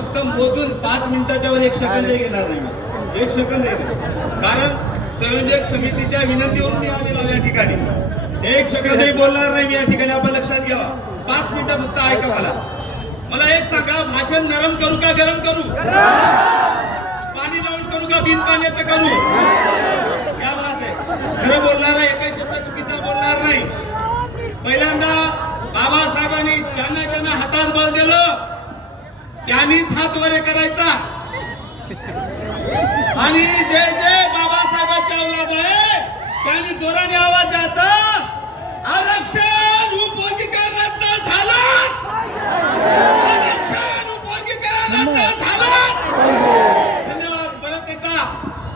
फक्त मोजून 5 मिनिटाच्या वर 1 सेकंदही घेणार नाही मी. 1 सेकंद कारण संयोजक समितीच्या विनंतीवरून मी आलेलो आहे या ठिकाणी. 1 सेकंदही बोलणार नाही मी या ठिकाणी. आपण लक्षात घ्या. 5 मिनिटं फक्त ऐका मला. मला एक सांगा, भाषण नरम करू का गरम करू? पाणी लावून करू का बिन पाण्याचं करू? क्या बात आहे. खरं बोलणार आहे, एकही शब्द चुकीचा बोलणार नाही. पहिल्यांदा बाबासाहेबांनी ज्यांना हातात बळ दिलं त्यांनीच हात वर करायचा आणि जे जे बाबासाहेबांची औलाद आहे त्यांनी जोराने आवाज द्यायचा. आरक्षण उपवर्गीकरण रद्द झालंच. आरक्षण उपवर्गीकरण रद्द झालंच. धन्यवाद. परत एकदा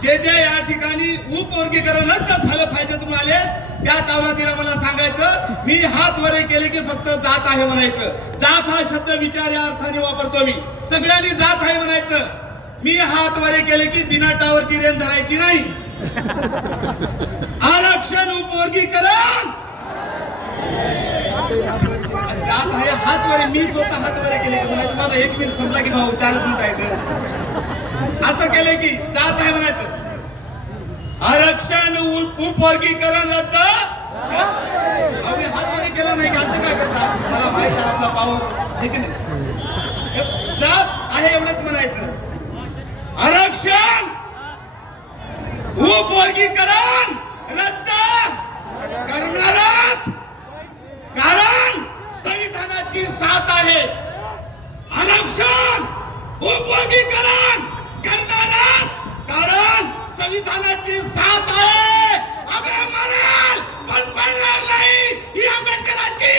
जे जे या ठिकाणी उपवर्गीकरण रद्द झालं पाहिजे तुम्ही आले त्याच औलादीला मला सांगायचं, मी हात वरे केले की फक्त जात आहे म्हणायचं. जात हा शब्द विचार या अर्थाने वापरतो मी. सगळ्यांनी जात आहे म्हणायचं. मी हात वरे केले की बिना टावरची रेन धरायची नाही. आरक्षण उपवर्गीकरण जात आहे हात वरे. मी स्वतः हात वरे केले की म्हणायचं. माझा 1 मिनिट संपला की भाऊ 4 मिनिट आहे. असं केले की जात आहे म्हणायचं. आरक्षण उपवर्गीकरण रद्द. आम्ही हात वरे केला नाही का? असं काय करता? मला माहित आहे आपला पावर आहे की नाही. जात आहे एवढंच म्हणायचं. आरक्षण उपवर्गीकरण रद्द करणारच. कारण संविधानाची साथ आहे. आरक्षण उपवर्गीकरण करणारच. कारण संविधानाची साथ आहे. अबे मरेल पण पडणार नाही. ही आंबेडकरांची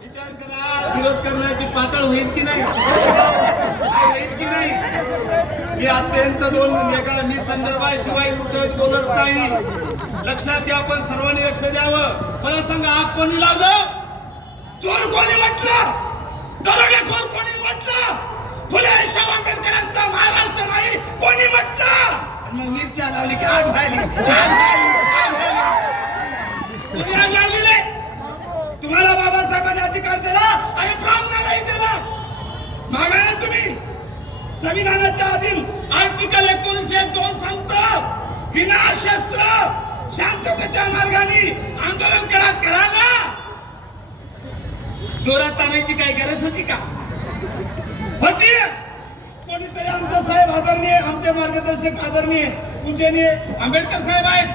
विचार करा. विरोध करण्याची पातळ होईल की नाही? होईल की नाही? मी अत्यंत मी संदर्भाशिवाय कुठेच बोलत नाही. लक्षात घ्या. आपण सर्वांनी लक्ष द्यावं. मला सांगा, आग कोणी लावलं? चोर कोणी म्हटलं? दरोडेखोर कोणी म्हटलं? फुले शाहू आंबेडकरांचा महाराष्ट्र नाही कोणी म्हटलं? मग मिरच्या लावली की आग व्हायली. कोणी आग लावली रे? तुम्हाला बाबासाहेबांनी अधिकार दिला आणि ब्राह्मणालाही दिला. मागायला तुम्ही संविधानाच्या अधीन आर्टिकल 1902 सांगतं, विनाशस्त्र शांततेच्या मार्गाने आंदोलन करा ना. जोरात आणायची काही गरज होती का? होती. कोणीतरी आमचा साहेब आदरणीय, आमचे मार्गदर्शक आदरणीय पूजनीय आंबेडकर साहेब आहेत.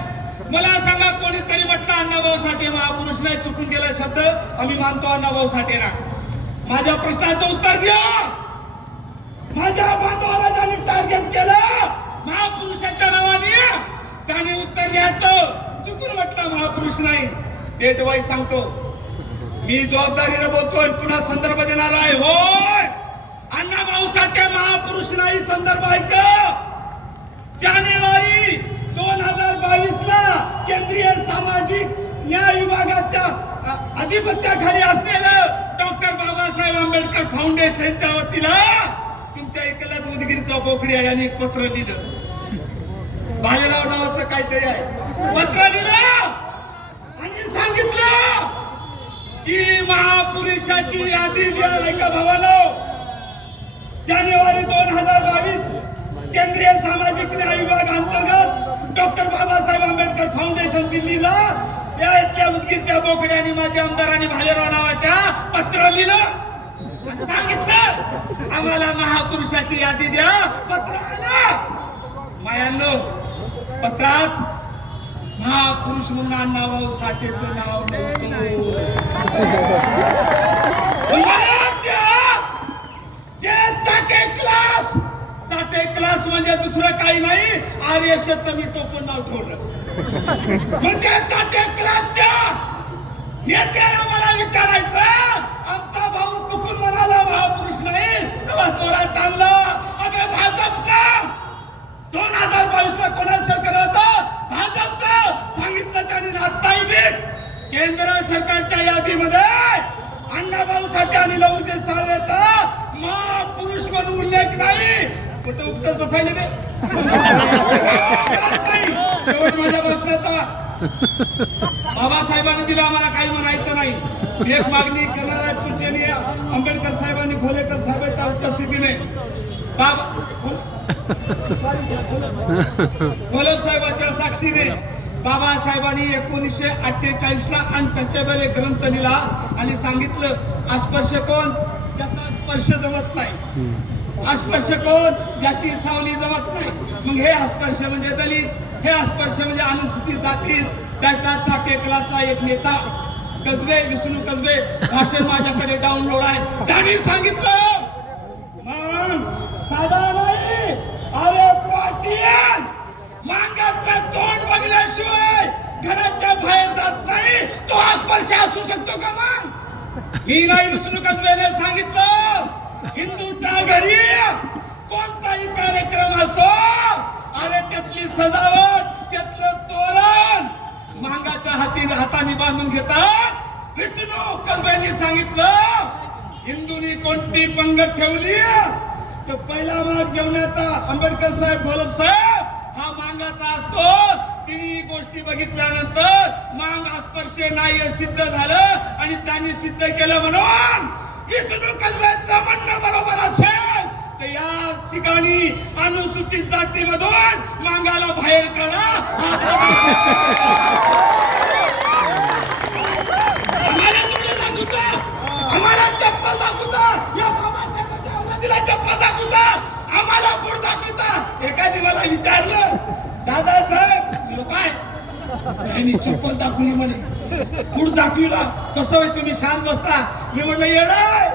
मला सांगा, कोणीतरी म्हटलं अण्णाभाऊ साठे महापुरुष नाही, चुकून गेला शब्द, आम्ही मानतो अण्णाभाऊ साठेना. माझ्या प्रश्नाचं उत्तर द्या. माझ्या बांधवाला ज्यांनी टार्गेट केलं महापुरुषाच्या नावाने त्याने उत्तर द्यायचं. चुकून म्हटलं महापुरुष नाही. डेट वाईज सांगतो. मी जबाबदारीने बोलतोय. पुन्हा संदर्भ देणार आहे. होय, अण्णाभाऊ साठे महापुरुष नाही. संदर्भ ऐका. जानेवारी 2022 ला केंद्रीय सामाजिक न्याय विभागाच्या अधिपत्याखाली असलेलं डॉक्टर बाबासाहेब आंबेडकर फाउंडेशनच्या वतीला तुमच्या एकलाच उदगीरचा बोकड्या यांनी एक पत्र लिहिलं. भालेराव नावाचं काहीतरी आहे. पत्र लिहिलं आणि सांगितलं की महापुरुषाची यादी द्या. ऐका भावानो, जानेवारी 2022 केंद्रीय सामाजिक न्याय विभाग अंतर्गत डॉक्टर बाबासाहेब आंबेडकर फाउंडेशन दिल्लीला या इथल्या उदगीरच्या बोकड्यांनी माझ्या आमदारांनी भालेराव नावाच्या पत्र लिहिलं आणि सांगितलं आम्हाला महापुरुषाची यादी द्या. पत्र आलं. मायांनो, पत्रात महापुरुष म्हणून अण्णाभाऊ साठेचं नाव नव्हतं. चाटे क्लास म्हणजे दुसरं काही नाही. आर्यशचं मी टोकून नाव ठेवलं. मग त्या चाटे क्लासच्या नेत्याला मला विचारायचं, आमचा भाऊ चुकून म्हणाला महापुरुष नाही, तेव्हा जोरात आणलं. अबे भाजपनं 2022 ला कोणा सरकार होतं? भाजपचं. सांगितलं त्यांनी आत्ताही भेट केंद्र सरकारच्या यादीमध्ये अण्णाभाऊ साठे आणि लहुजी साळवेचा महापुरुष म्हणून उल्लेख नाही. कुठं उगतच बसायला बे. शेवट माझ्या भाषणाचा बाबासाहेबांनी दिलं, आम्हाला काही म्हणायचं नाही. मी एक मागणी करणार आहे पूजनीय आंबेडकर साहेबांनी घोलेकर साहेबांच्या उपस्थितीने घोलप साहेबांच्या साक्षीने बाबासाहेबांनी 1948 ला अनटचेबल एक ग्रंथ लिहिला आणि सांगितलं अस्पर्श कोण ज्याचा स्पर्श जमत नाही, अस्पर्श कोण ज्याची सावली जमत नाही. मग हे अस्पर्श म्हणजे दलित, हे अस्पर्श म्हणजे अनुसूचित जाती, त्याचा चाटेकलाचा एक नेता कसबे, विष्णू कसबे, भाषण माझ्याकडे डाउनलोड आहे. त्यांनी सांगितलं मग साधा नाही, अरे पाटील मांगाचं तोंड बघल्याशिवाय घराच्या बाहेर जात नाही, तो अस्पर्श असू शकतो का? मग मी नाही, विष्णू कसबेने सांगितलं हिंदूच्या घरी कोणताही कार्यक्रम असो, अरे त्यातली सजावट, त्यातलं तोरण मांगाच्या हाताने बांधून घेतात. विष्णू कसबेंनी सांगितलं हिंदूंनी कोणती पंगत ठेवली तर पहिला माग जेवण्याचा आंबेडकर साहेब, घोलप साहेब हा मांगाचा असतो. तिन्ही गोष्टी बघितल्यानंतर मांग अस्पर्श नाही सिद्ध झालं आणि त्यांनी सिद्ध केलं. म्हणून विष्णू कसबेंचं म्हणणं बरोबर असेल तर या ठिकाणी अनुसूचित जातीमधून मांगाला बाहेर काढा. आम्हाला तुला दाखवता, आम्हाला चप्पल दाखवता, या बाबासाहेबांच्या चप्पल दाखवता, आम्हाला गुड दाखवता. एकाने मला विचारलं दादासाहेब, मी काय त्यांनी चप्पल दाखवली म्हणे, गुड दाखविला, कसं होय तुम्ही शांत बसता? मी म्हटलं येडाय,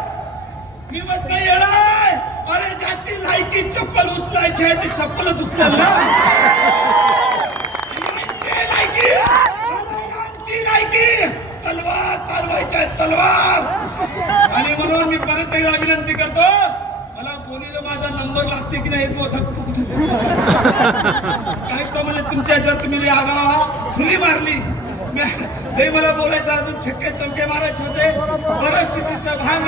मी म्हटलं येडाय, अरे ज्याची लायकी चप्पल उचलायची आहे ते चप्पलच उचलेल ना. लायकी तलवार चालवायच्या, तलवार. आणि म्हणून मी परत एकदा विनंती करतो, मला बोलीला माझा नंबर लागते की नाही काय तो म्हणजे तुमच्या ह्याच्यावर तुम्ही आगावा खुली मारली. ते मला बोलायचं अजून छक्के चौके मारायचे होते. परिस्थितीचं भान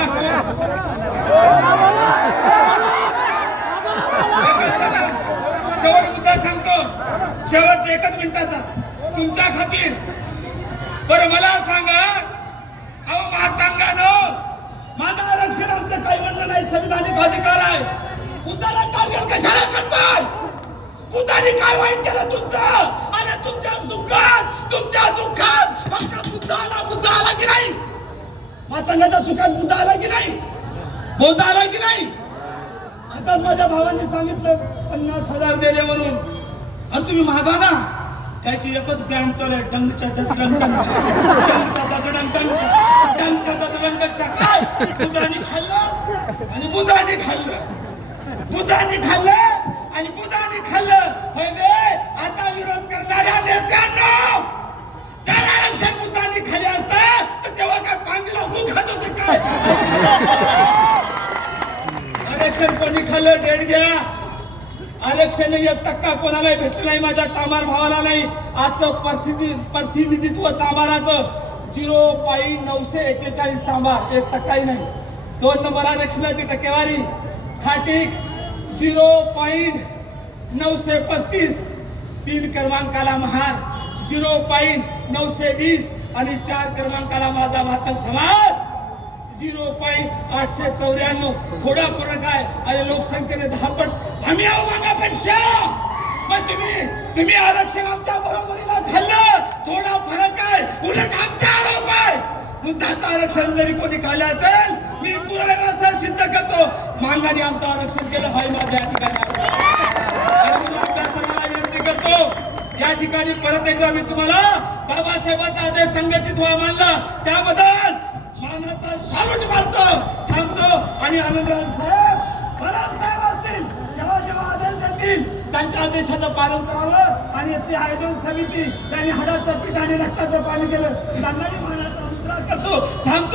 शेवट मुद्दा सांगतो, शेवट 1 मिनिटाचा तुमच्या खातीर. बरं मला सांगा, अहो मातांगानो, माझं आरक्षण आमचं काही म्हणणं नाही, संविधानिक अधिकार आहे. बुद्धाला टार्गेट कशाला करताय? बुद्धाने काय वाईट केलं तुमचं? आणि तुमच्या सुखात, तुमच्या दुःखात फक्त बुद्ध आला की नाही? मातांगाच्या सुखात बुद्ध आला की नाही? बौद्ध आला की नाही? आता माझ्या भावांनी सांगितलं 50,000 दिले म्हणून. अरे तुम्ही मागा ना, त्याची एकच ब्रँड चालू आहे, डंगच्या काय बुधाने खाल्लं आणि बुधाने खाल्लं, बुधाने खाल्लं आणि बुधाने खाल्लं. होय बे, आता विरोध करणाऱ्या नेत्यांना जर आरक्षण बुद्धाने खाली असतं तर तेव्हा काय पांदीला भूक खात होते काय? आरक्षण कोणी खाल्लं? डेट घ्या. आरक्षण 1% कोणालाही भेटलं नाही, माझ्या चांभार भावाला नाही. आजचं प्रतिनिधित्व चांभाराचं 0.941 चांभार, 1%ही नाही. 2 नंबर आरक्षणाची टक्केवारी खाटीक 0.935, 3 क्रमांकाला महार 0.920 आणि 4 क्रमांकाला माझा मातंग समाज 0.894. थोडा फरक आहे आणि लोकसंख्येने 10 पट आम्ही आहो मागापेक्षा. मग तुम्ही आरक्षण आमच्या बरोबरीला खाल्लं, थोडा फरक आहे, उलट आमचा आरोप आहे. बुद्धाचं आरक्षण जरी कोणी खाल्लं असेल, मी पुरावा सिद्ध करतो, मांगाने आमचं आरक्षण केलं आहे. माझ्या या ठिकाणी आपल्या सर्वांना विनंती करतो, या ठिकाणी परत एकदा मी तुम्हाला बाबासाहेबांचा आदेश संघटित व्हा मानला त्याबद्दल मानाचा शालूट मारतो, थांबतो. आणि आनंदराज साहेब, साहेब असतील जेव्हा जेव्हा आदेश देतील त्यांच्या आदेशाचं पालन करावं. आणि ती आयोजन समिती त्यांनी हाडाचं पीठ आणि रक्ताचं पाणी केलं, त्यांनाही मानाचा मुद्रा करतो, थांबतो.